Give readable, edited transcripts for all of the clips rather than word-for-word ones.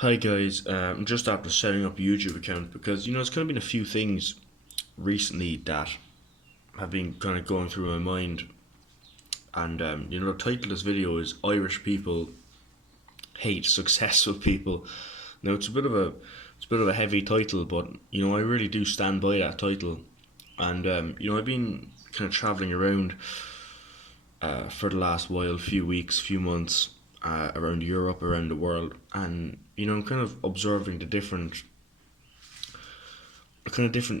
Hi guys, I'm just after setting up a YouTube account because it's kind of been a few things recently that have been kind of going through my mind, and the title of this video is "Irish People Hate Successful People." Now it's a bit of a heavy title, but I really do stand by that title, and I've been kind of traveling around for the last while, few weeks, few months, around Europe, around the world, and I'm kind of observing the different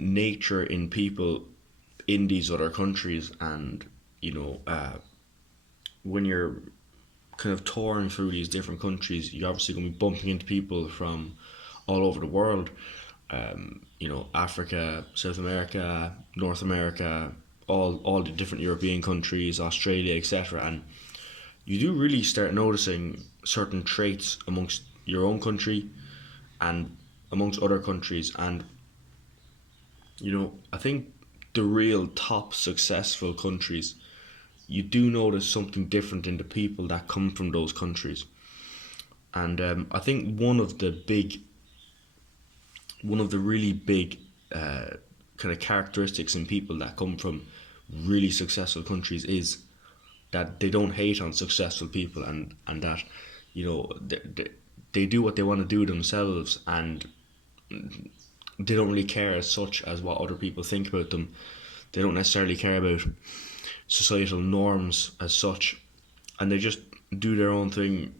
nature in people in these other countries, and when you're kind of touring through these different countries, you're obviously going to be bumping into people from all over the world. Africa, South America, North America, all the different European countries, Australia, etc. And you do really start noticing certain traits amongst your own country and amongst other countries. And I think the real top successful countries, you do notice something different in the people that come from those countries. And I think one of the really big kind of characteristics in people that come from really successful countries is that they don't hate on successful people, and that they do what they want to do themselves, and they don't really care as such as what other people think about them. They don't necessarily care about societal norms as such, and they just do their own thing,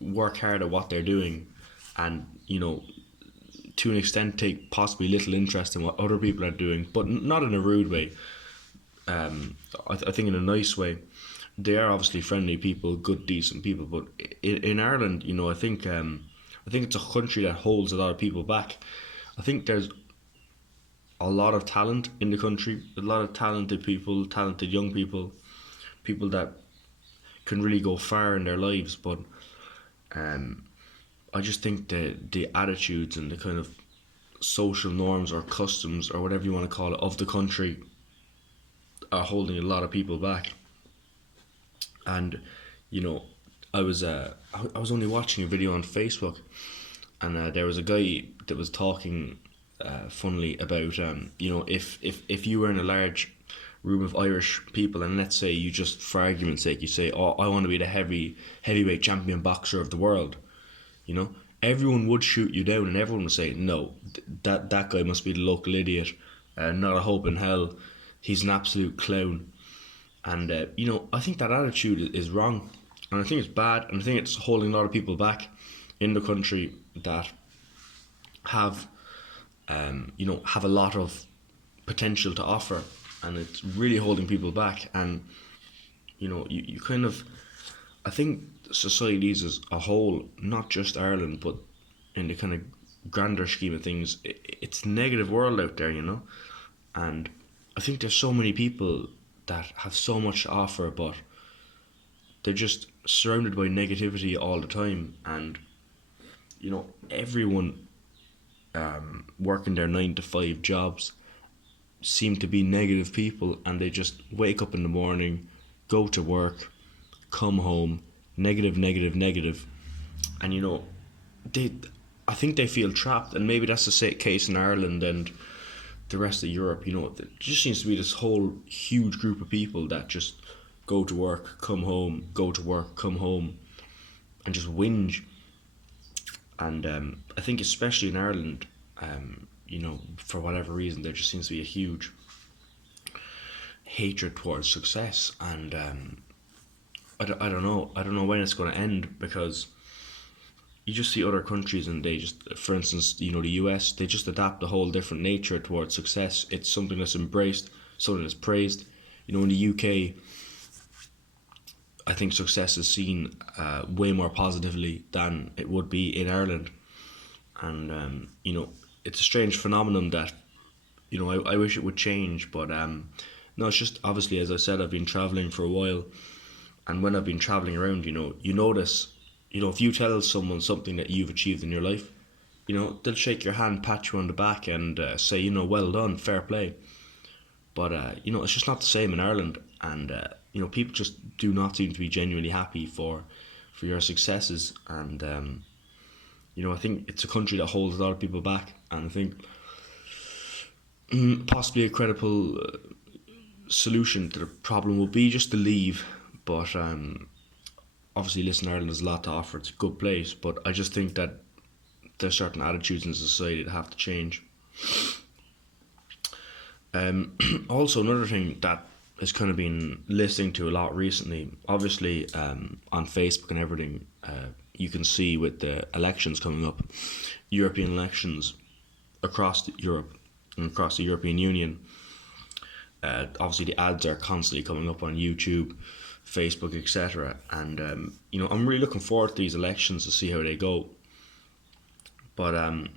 work hard at what they're doing, and to an extent take possibly little interest in what other people are doing, but not in a rude way. I think in a nice way. They are obviously friendly people, good, decent people, but in Ireland, I think it's a country that holds a lot of people back. I think there's a lot of talent in the country, a lot of talented people, talented young people, people that can really go far in their lives. But um, I just think the attitudes and the kind of social norms or customs or whatever you want to call it of the country are holding a lot of people back. And you know, I was only watching a video on Facebook, and there was a guy that was talking funnily about if you were in a large room of Irish people, and let's say you just for argument's sake you say, oh, I want to be the heavyweight champion boxer of the world, you know, everyone would shoot you down, and everyone would say no, that guy must be the local idiot, not a hope in hell, he's an absolute clown. And I think that attitude is wrong, and I think it's bad, and I think it's holding a lot of people back in the country that have have a lot of potential to offer, and it's really holding people back. And you kind of, I think societies as a whole, not just Ireland, but in the kind of grander scheme of things, it's a negative world out there, and I think there's so many people that have so much to offer, but they're just surrounded by negativity all the time. And everyone working their 9 to 5 jobs seem to be negative people, and they just wake up in the morning, go to work, come home, negative, negative, negative, and they. I think they feel trapped, and maybe that's the case in Ireland and the rest of Europe. There just seems to be this whole huge group of people that just go to work, come home, go to work, come home, and just whinge. And I think especially in Ireland, for whatever reason, there just seems to be a huge hatred towards success, and I don't know. I don't know when it's going to end, because you just see other countries, and they just, for instance, the US, they just adapt a whole different nature towards success. It's something that's embraced, something that's praised. In the UK, I think success is seen way more positively than it would be in Ireland. And it's a strange phenomenon that I wish it would change, but no, it's just obviously, as I said, I've been traveling for a while, and when I've been traveling around, you notice, if you tell someone something that you've achieved in your life, they'll shake your hand, pat you on the back, and say, well done, fair play. But it's just not the same in Ireland, and people just do not seem to be genuinely happy for your successes, and I think it's a country that holds a lot of people back, and I think possibly a credible solution to the problem would be just to leave. But obviously, listen, Ireland has a lot to offer. It's a good place, but I just think that there's certain attitudes in society that have to change. Also, another thing that has kind of been listening to a lot recently, obviously on Facebook and everything, you can see with the elections coming up, European elections across Europe and across the European Union. Obviously, the ads are constantly coming up on YouTube, Facebook, etc. And I'm really looking forward to these elections to see how they go. But I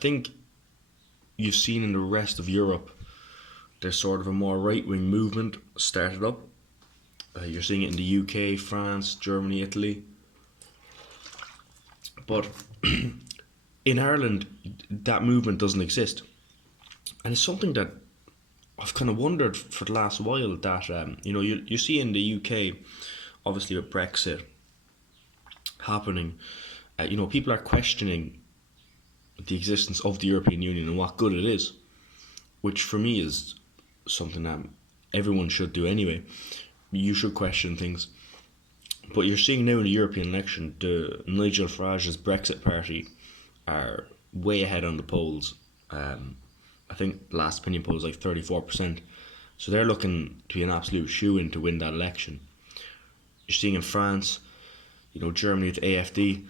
think you've seen in the rest of Europe, there's sort of a more right-wing movement started up. You're seeing it in the UK, France, Germany, Italy. But in Ireland, that movement doesn't exist. And it's something that I've kind of wondered for the last while, that, you see in the UK, obviously with Brexit happening, people are questioning the existence of the European Union and what good it is, which for me is something that everyone should do anyway. You should question things. But you're seeing now in the European election, the Nigel Farage's Brexit party are way ahead on the polls. I think the last opinion poll was like 34%. So they're looking to be an absolute shoe-in to win that election. You're seeing in France, Germany with AFD,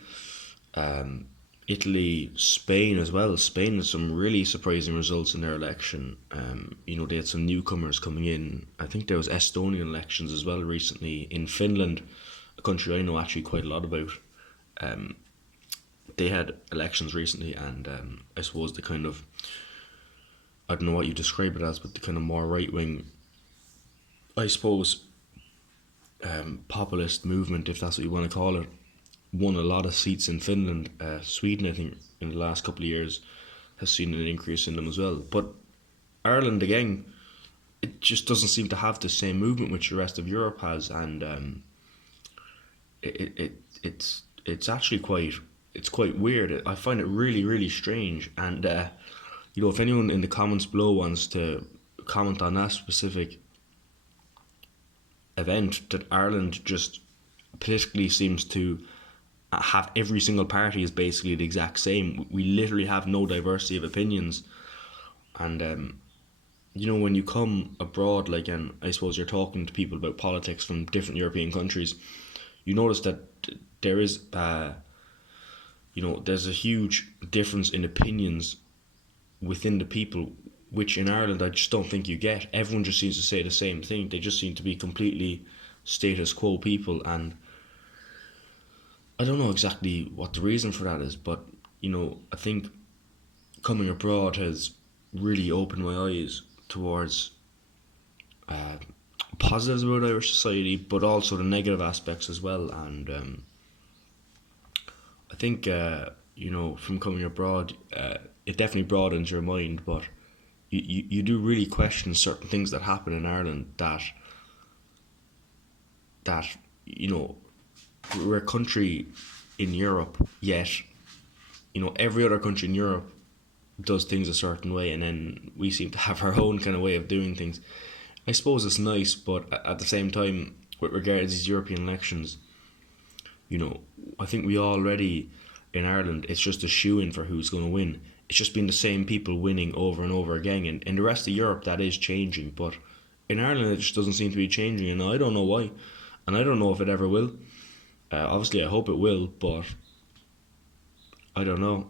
Italy, Spain as well. Spain has some really surprising results in their election. They had some newcomers coming in. I think there was Estonian elections as well recently. In Finland, a country I know actually quite a lot about, they had elections recently, and I suppose the kind of, I don't know what you describe it as, but the kind of more right-wing, I suppose, populist movement, if that's what you want to call it, won a lot of seats in Finland. Sweden, I think, in the last couple of years has seen an increase in them as well. But Ireland, again, it just doesn't seem to have the same movement which the rest of Europe has, and it's actually quite weird. I find it really, really strange. And if anyone in the comments below wants to comment on that specific event, that Ireland just politically seems to have every single party is basically the exact same. We literally have no diversity of opinions. And when you come abroad, and I suppose you're talking to people about politics from different European countries, you notice that there is there's a huge difference in opinions within the people, which in Ireland I just don't think you get. Everyone just seems to say the same thing. They just seem to be completely status quo people, and I don't know exactly what the reason for that is, but I think coming abroad has really opened my eyes towards positives about Irish society, but also the negative aspects as well. And I think from coming abroad, it definitely broadens your mind, but you do really question certain things that happen in Ireland, that we're a country in Europe, yet every other country in Europe does things a certain way, and then we seem to have our own kind of way of doing things. I suppose it's nice, but at the same time, with regard to these European elections, I think we already in Ireland, it's just a shoe-in for who's going to win. It's just been the same people winning over and over again, and in the rest of Europe that is changing, but in Ireland it just doesn't seem to be changing, and I don't know why, and I don't know if it ever will. Obviously I hope it will, but I don't know.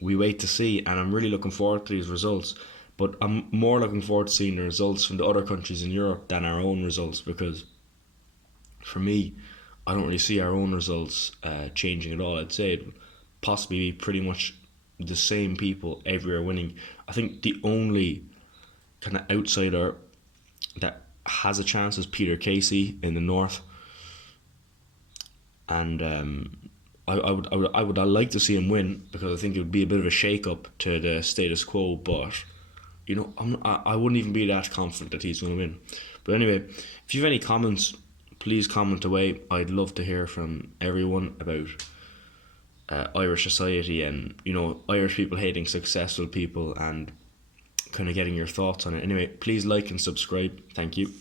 We wait to see, and I'm really looking forward to these results, but I'm more looking forward to seeing the results from the other countries in Europe than our own results, because for me, I don't really see our own results changing at all. I'd say it would possibly be pretty much the same people everywhere winning. I think the only kind of outsider that has a chance is Peter Casey in the north, and I would like to see him win, because I think it would be a bit of a shake up to the status quo. But I wouldn't even be that confident that he's going to win. But anyway, if you have any comments, please comment away. I'd love to hear from everyone about Irish society, and Irish people hating successful people, and kind of getting your thoughts on it. Anyway, please like and subscribe. Thank you.